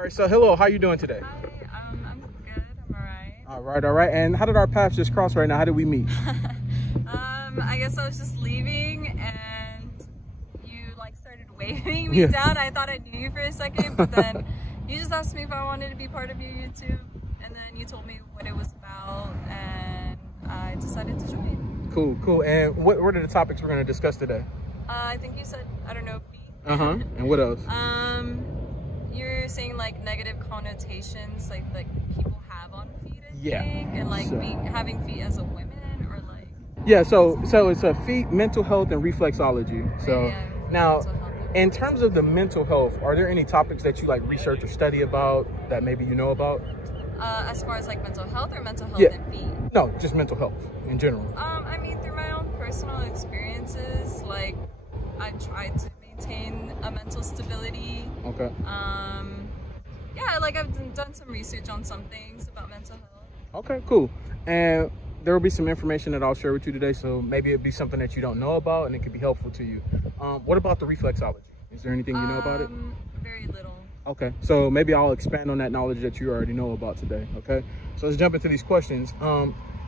All right, so hello, how you doing today? Hi, I'm good. I'm alright. All right. And how did our paths just cross right now? How did we meet? I guess I was just leaving and you like started waving me down. I thought I knew you for a second, but then you just asked me if I wanted to be part of your YouTube, and then you told me what it was about, and I decided to join. Cool. And what are the topics we're going to discuss today? I think you said, I don't know, feet. And what else? You're saying like negative connotations like people have on feet, I think, and like having feet as a woman, or like. Yeah, so it's a feet, mental health, and reflexology. So now, in terms of the mental health, are there any topics that you like research or study about that maybe you know about? As far as like mental health or mental health and feet? No, just mental health in general. I mean, through my own personal experiences, like I've tried to maintain a mental stability. Okay. Yeah, like I've done some research on some things about mental health. Okay, cool. And there will be some information that I'll share with you today, so maybe it'd be something that you don't know about and it could be helpful to you. What about the reflexology? Is there anything you know about it? Very little. Okay, so maybe I'll expand on that knowledge that you already know about today, okay? So let's jump into these questions.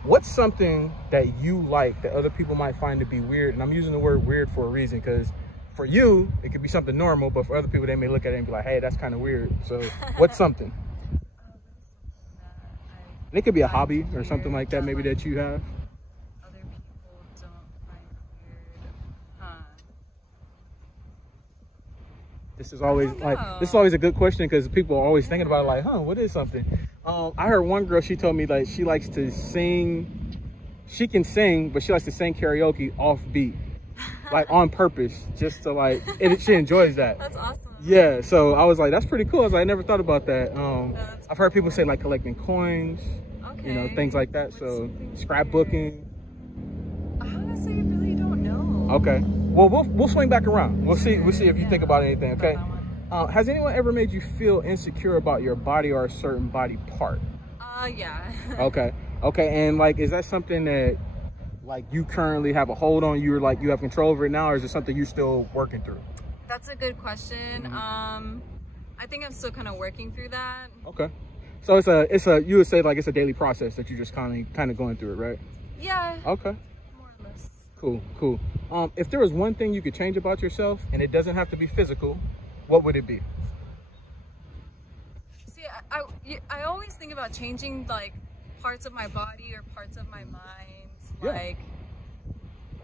What's something that you like that other people might find to be weird? And I'm using the word weird for a reason, because for you, it could be something normal, but for other people, they may look at it and be like, hey, that's kind of weird. So what's something? And it could be a hobby or something like that, maybe that you have. Other people don't find weird. This is always a good question, because people are always thinking about it like, what is something? I heard one girl, she told me like she likes to sing. She can sing, but she likes to sing karaoke off beat. Like on purpose, just to like, she enjoys that. That's awesome. Yeah, so I was like, that's pretty cool. I was like, I never thought about that. I've heard people say like collecting coins, you know, things like that. So scrapbooking. Honestly, I really don't know. Okay, well, we'll swing back around. We'll see if you think about anything. Okay. Has anyone ever made you feel insecure about your body or a certain body part? Yeah. Okay, and like, is that something that like you currently have a hold on? You have control over it now, or is it something you're still working through? That's a good question. I think I'm still kind of working through that. Okay, so it's a you would say like it's a daily process that you just kind of going through it, right? Yeah. Okay. More or less. Cool. If there was one thing you could change about yourself, and it doesn't have to be physical, what would it be? See, I always think about changing like parts of my body or parts of my mind. Like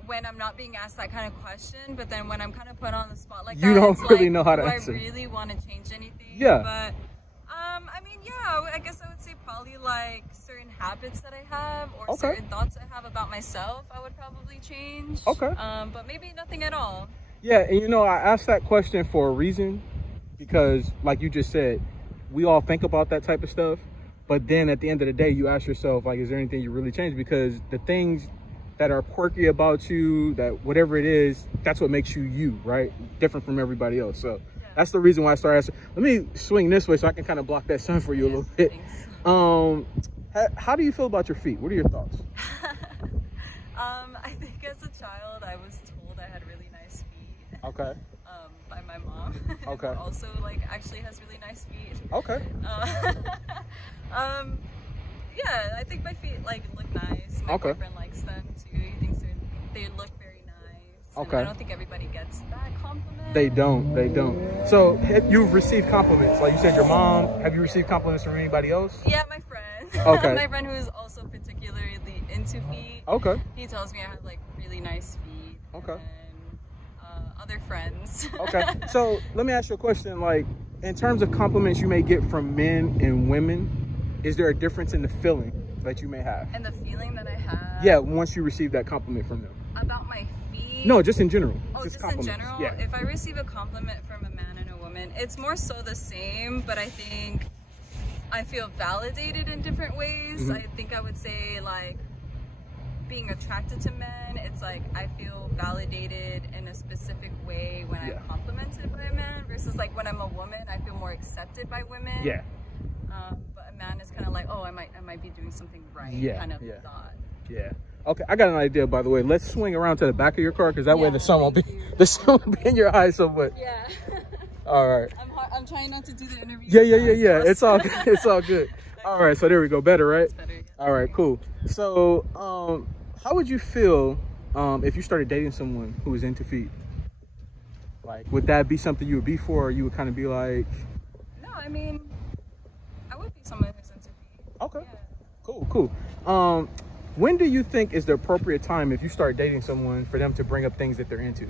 when I'm not being asked that kind of question, but then when I'm kind of put on the spot like that, you don't really like, know how to answer. Do I really want to change anything? Yeah. But I mean, yeah, I guess I would say probably like certain habits that I have, or certain thoughts I have about myself, I would probably change. Okay. But maybe nothing at all. Yeah, and you know, I asked that question for a reason, because like you just said, we all think about that type of stuff. But then at the end of the day, you ask yourself, like, is there anything you really change? Because the things that are quirky about you, that whatever it is, that's what makes you you, right? Different from everybody else. So that's the reason why I started asking. Let me swing this way so I can kind of block that sun for you a little bit. How do you feel about your feet? What are your thoughts? I think as a child, I was told I had really nice feet. Okay. By my mom. Okay. Who also like actually has really nice feet. Okay. Yeah, I think my feet like look nice. My boyfriend likes them too. He thinks they look very nice. Okay. And I don't think everybody gets that compliment. They don't. So you've received compliments, like you said, your mom. Have you received compliments from anybody else? Yeah, my friend. Okay. My friend who is also particularly into feet. Okay. He tells me I have like really nice feet. Okay. And other friends. Okay. So let me ask you a question. Like, in terms of compliments you may get from men and women, is there a difference in the feeling that you may have? And the feeling that I have? Yeah, once you receive that compliment from them. About my feet? No, just in general. Oh, just in general? Yeah. If I receive a compliment from a man and a woman, it's more so the same, but I think I feel validated in different ways. I think I would say like being attracted to men, it's like I feel validated in a specific way when I'm complimented by a man, versus like when I'm a woman, I feel more accepted by women. Yeah. But a man is kind of like, oh, I might be doing something right, kind of thought. Yeah. Okay, I got an idea, by the way. Let's swing around to the back of your car, because that way the sun won't be in your eyes so much. Yeah. All right. I'm trying not to do the interview. Yeah. It's all good. It's all good. All right. So there we go. Better, right? It's better. All right. Cool. So, how would you feel if you started dating someone who was into feet? Like, would that be something you would be for, or you would kind of be like? No, I mean, I would be someone who's into feet. Okay. Yeah. Cool. When do you think is the appropriate time if you start dating someone for them to bring up things that they're into?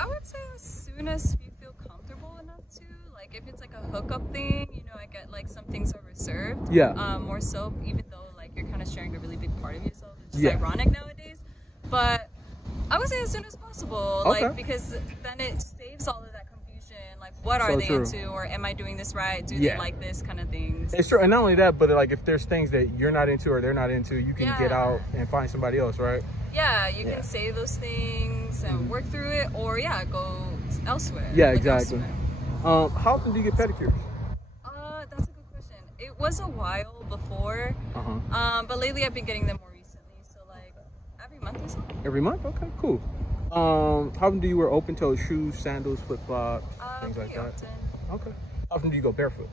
I would say as soon as you feel comfortable enough to. Like, if it's like a hookup thing, you know, I get like some things are reserved. Yeah. More so, even though like you're kind of sharing a really big part of yourself. It's just ironic nowadays. But I would say as soon as possible, like, because then it saves all of that confusion. Like, what are they into, or am I doing this right? Do they like this kind of things? It's true, and not only that, but like if there's things that you're not into or they're not into, you can get out and find somebody else, right? Yeah, you can say those things and work through it, or go elsewhere. Yeah, exactly. How often do you get pedicures? That's a good question. It was a while before, but lately I've been getting them more recently. So like every month or so. Every month? Okay, cool. How often do you wear open-toed shoes, sandals, flip-flops, things like that? Often. Okay. How often do you go barefoot?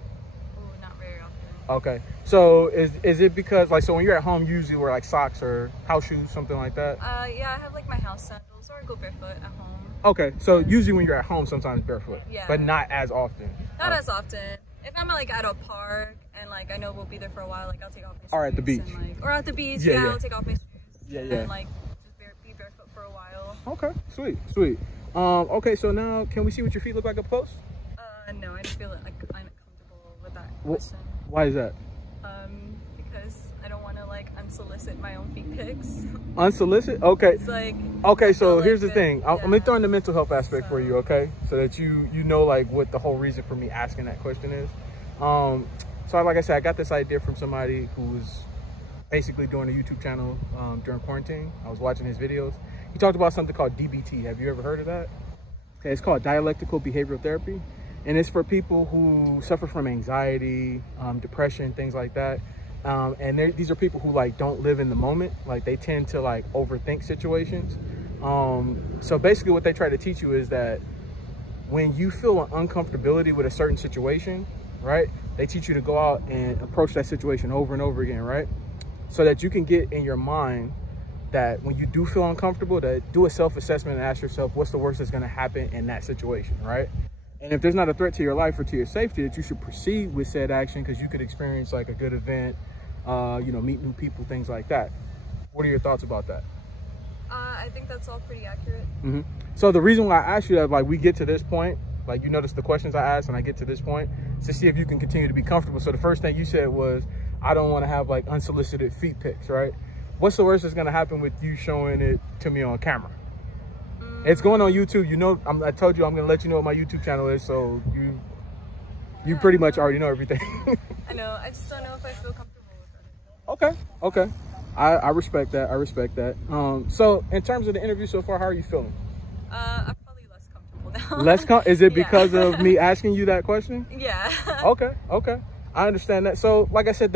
Oh, not very often. Okay. So is it because like, so when you're at home, you usually wear like socks or house shoes, something like that? Yeah, I have like my house sandals, or I go barefoot at home. Okay, so usually when you're at home, sometimes barefoot. Yeah. But not as often. Not as often. If I'm like at a park and like I know we'll be there for a while, like I'll take off my shoes. Or at the beach. And, like, or at the beach, I'll take off my shoes. And like just be barefoot for a while. Okay, sweet. Okay, so now can we see what your feet look like up close? No, I don't feel like uncomfortable with that question. Why is that? Because I don't want to like unsolicit my own feet pics. Unsolicit? Okay. It's like, okay, so here's the thing. I'm gonna throw in the mental health aspect for you, okay? So that you know like what the whole reason for me asking that question is. So like I said, I got this idea from somebody who was basically doing a YouTube channel during quarantine. I was watching his videos. He talked about something called DBT. Have you ever heard of that? Okay, it's called dialectical behavioral therapy. And it's for people who suffer from anxiety, depression, things like that. And these are people who like don't live in the moment. Like they tend to like overthink situations. So basically what they try to teach you is that when you feel an uncomfortability with a certain situation, right? They teach you to go out and approach that situation over and over again, right? So that you can get in your mind that when you do feel uncomfortable, to do a self-assessment and ask yourself, what's the worst that's gonna happen in that situation, right? And if there's not a threat to your life or to your safety, that you should proceed with said action, because you could experience like a good event, you know, meet new people, things like that. What are your thoughts about that? I think that's all pretty accurate. So the reason why I asked you that, like we get to this point, like you notice the questions I asked and I get to this point, is to see if you can continue to be comfortable. So the first thing you said was, I don't want to have like unsolicited feet pics, right? What's the worst that's going to happen with you showing it to me on camera? It's going on YouTube. You know, I told you I'm going to let you know what my YouTube channel is, so you pretty much already know everything. I know. I just don't know if I feel comfortable with that. Okay. I respect that. So in terms of the interview so far, how are you feeling? I'm probably less comfortable now. Is it because of me asking you that question? Yeah. Okay. I understand that. So like I said,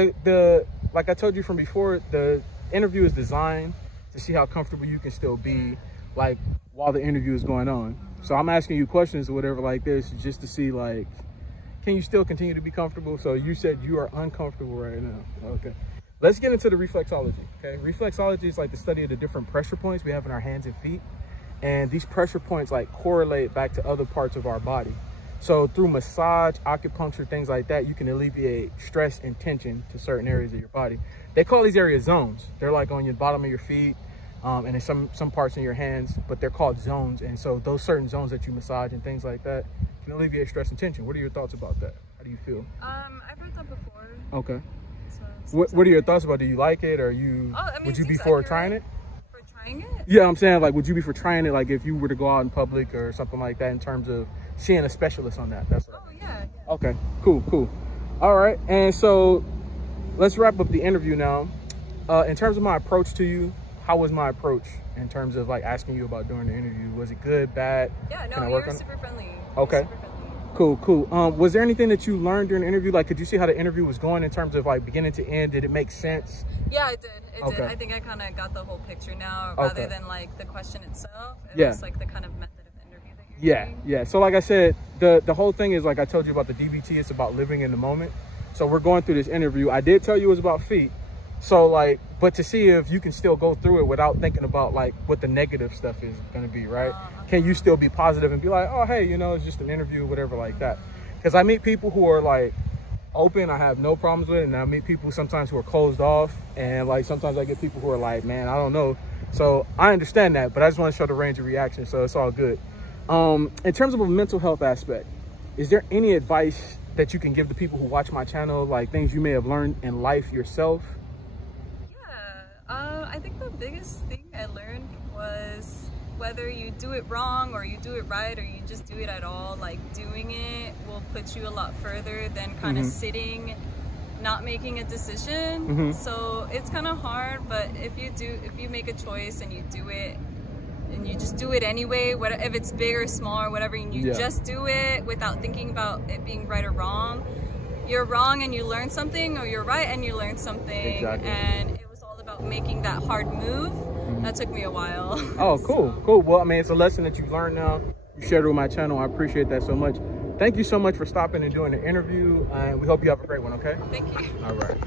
like I told you from before, the interview is designed to see how comfortable you can still be, like while the interview is going on. So I'm asking you questions or whatever like this just to see like, can you still continue to be comfortable? So you said you are uncomfortable right now. Okay. Let's get into the reflexology, okay? Reflexology is like the study of the different pressure points we have in our hands and feet. And these pressure points like correlate back to other parts of our body. So through massage, acupuncture, things like that, you can alleviate stress and tension to certain areas of your body. They call these areas zones. They're like on your bottom of your feet, and in some parts in your hands, but they're called zones. And so those certain zones that you massage and things like that can alleviate stress and tension. What are your thoughts about that? How do you feel? I've heard that before. Okay. So what are your thoughts about it? Do you like it, or would you be for trying it? For trying it? Yeah, I'm saying like, would you be for trying it? Like if you were to go out in public or something like that, in terms of seeing a specialist on that. That's what yeah. Okay, cool. All right, and so let's wrap up the interview now. In terms of my approach to you, how was my approach in terms of like asking you about doing the interview? Was it good, bad? Yeah, no, you were super friendly. Okay. Cool. Was there anything that you learned during the interview? Like, could you see how the interview was going in terms of like beginning to end? Did it make sense? Yeah, it did. It did. I think I kind of got the whole picture now, rather than like the question itself. It was like the kind of method of interview that Yeah. So like I said, the whole thing is, like I told you about the DBT, it's about living in the moment. So we're going through this interview. I did tell you it was about feet. So like, but to see if you can still go through it without thinking about like what the negative stuff is going to be, right? Can you still be positive and be like, oh, hey, you know, it's just an interview, whatever, like that. Because I meet people who are like open, I have no problems with it. And I meet people sometimes who are closed off. And like, sometimes I get people who are like, man, I don't know. So I understand that, but I just want to show the range of reaction. So it's all good. In terms of a mental health aspect, is there any advice that you can give the people who watch my channel, like things you may have learned in life yourself? I think the biggest thing I learned was whether you do it wrong or you do it right or you just do it at all, like doing it will put you a lot further than kind of sitting, not making a decision. So it's kind of hard, but if you make a choice and you do it and you just do it anyway, if it's big or small or whatever, and you just do it without thinking about it being right or wrong, you're wrong and you learn something, or you're right and you learn something. Exactly. And it was all about making that hard move. That took me a while. Oh, cool. So. Cool. Well, I mean, it's a lesson that you've learned now. You shared it with my channel. I appreciate that so much. Thank you so much for stopping and doing the interview. And we hope you have a great one, okay? Thank you. All right.